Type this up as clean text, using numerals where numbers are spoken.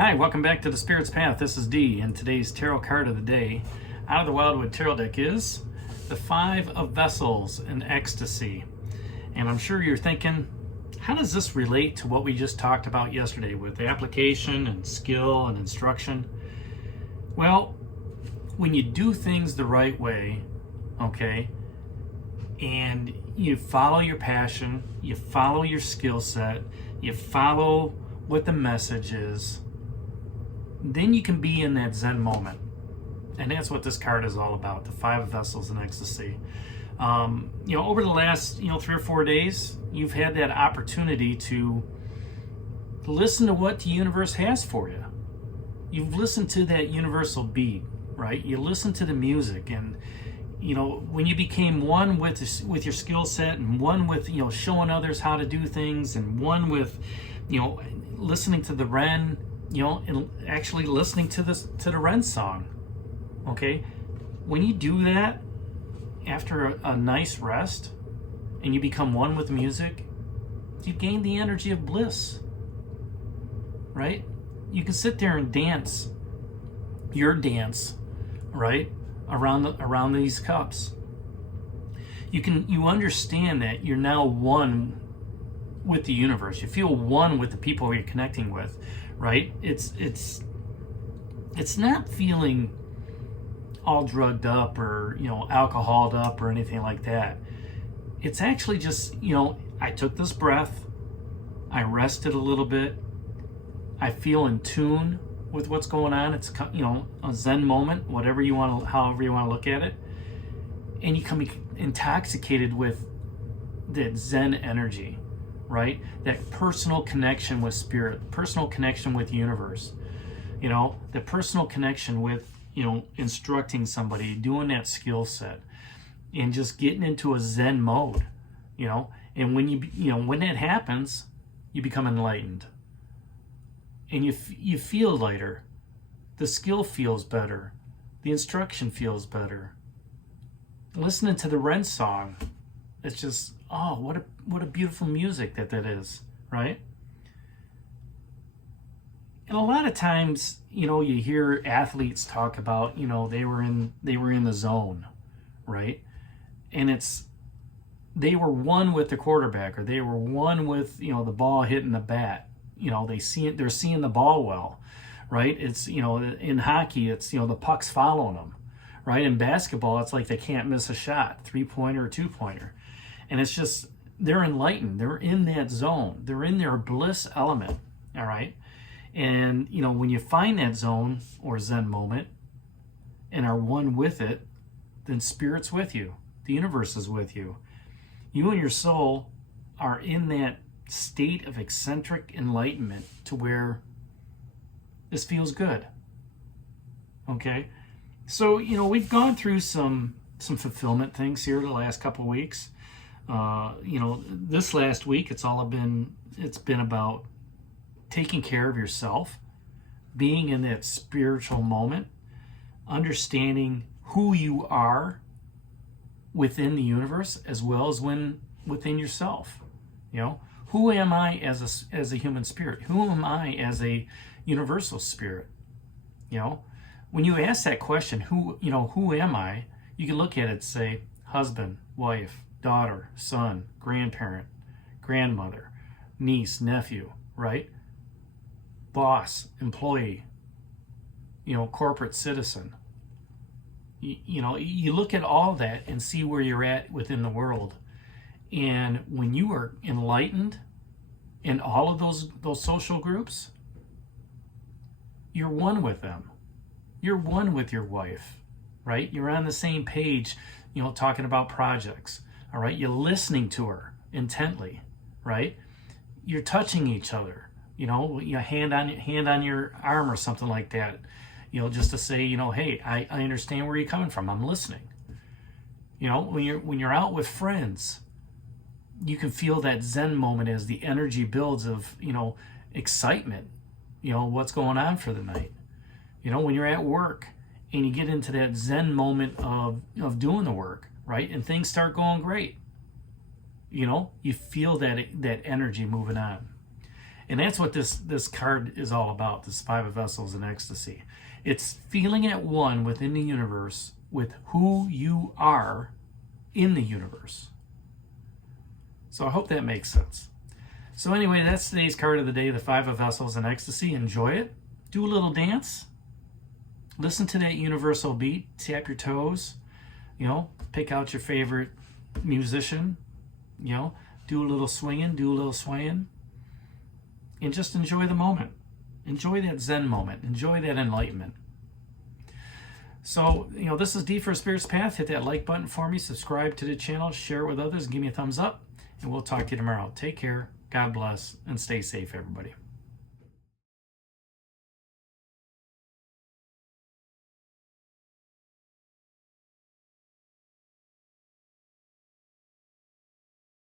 Hi, welcome back to the Spirit's Path. This is Dee, and today's tarot card of the day out of the Wildwood Tarot deck is the Five of Vessels in Ecstasy. And I'm sure you're thinking, how does this relate to what we just talked about yesterday with the application and skill and instruction? Well, when you do things the right way, okay, and you follow your passion, you follow your skill set, you follow what the message is, then you can be in that Zen moment. And that's what this card is all about, the Five of Vessels in Ecstasy. Over the last, 3 or 4 days, you've had that opportunity to listen to what the universe has for you. You've listened to that universal beat, right? You listen to the music, and when you became one with your skill set, and one with showing others how to do things, and one with listening to the wren, and actually listening to the wren song. Okay, when you do that after a nice rest, and you become one with music, you gain the energy of bliss. Right? You can sit there and dance your dance, right, around these cups. You understand that you're now one with the universe. You feel one with the people you're connecting with, right? It's not feeling all drugged up or alcoholed up or anything like that. It's actually just I took this breath, I rested a little bit, I feel in tune with what's going on. It's a Zen moment, however you want to look at it, and you come intoxicated with that Zen energy, right? That personal connection with spirit, personal connection with universe, the personal connection with instructing somebody, doing that skill set, and just getting into a Zen mode, and when that happens, you become enlightened. And you feel lighter. The skill feels better. The instruction feels better. Listening to the wren song, it's just, what a beautiful music that is, right? And a lot of times, you hear athletes talk about, they were in the zone, right? And they were one with the quarterback, or they were one with the ball hitting the bat. They're seeing the ball well, right? It's, in hockey, it's, the puck's following them, right? In basketball, it's like they can't miss a shot, 3-pointer or 2-pointer. And it's just, they're enlightened. They're in that zone. They're in their bliss element, all right? And, when you find that zone or Zen moment and are one with it, then Spirit's with you. The universe is with you. You and your soul are in that state of eccentric enlightenment to where this feels good. Okay, so we've gone through some fulfillment things here the last couple of weeks. This last week it's been about taking care of yourself, being in that spiritual moment, understanding who you are within the universe as well as within yourself. Who am I as a human spirit? Who am I as a universal spirit? When you ask that question, who am I? You can look at it and say, husband, wife, daughter, son, grandparent, grandmother, niece, nephew, right? Boss, employee, corporate citizen. You look at all that and see where you're at within the world. And when you are enlightened in all of those social groups, you're one with them. You're one with your wife, right? You're on the same page, talking about projects, all right? You're listening to her intently, right? You're touching each other, hand on your arm or something like that, just to say, hey, I understand where you're coming from. I'm listening. When you're out with friends, you can feel that Zen moment as the energy builds of, excitement, what's going on for the night. When you're at work and you get into that Zen moment of doing the work, right? And things start going great. You feel that energy moving on. And that's what this card is all about, this Five of Vessels and Ecstasy. It's feeling at one within the universe with who you are in the universe. So I hope that makes sense. So anyway, that's today's card of the day, the Five of Vessels and Ecstasy. Enjoy it. Do a little dance. Listen to that universal beat. Tap your toes. You know, pick out your favorite musician. You know, do a little swinging, do a little swaying. And just enjoy the moment. Enjoy that Zen moment. Enjoy that enlightenment. So, you know, this is D for Spirit's Path. Hit that like button for me. Subscribe to the channel. Share it with others. And give me a thumbs up. And we'll talk to you tomorrow. Take care. God bless. And stay safe, everybody.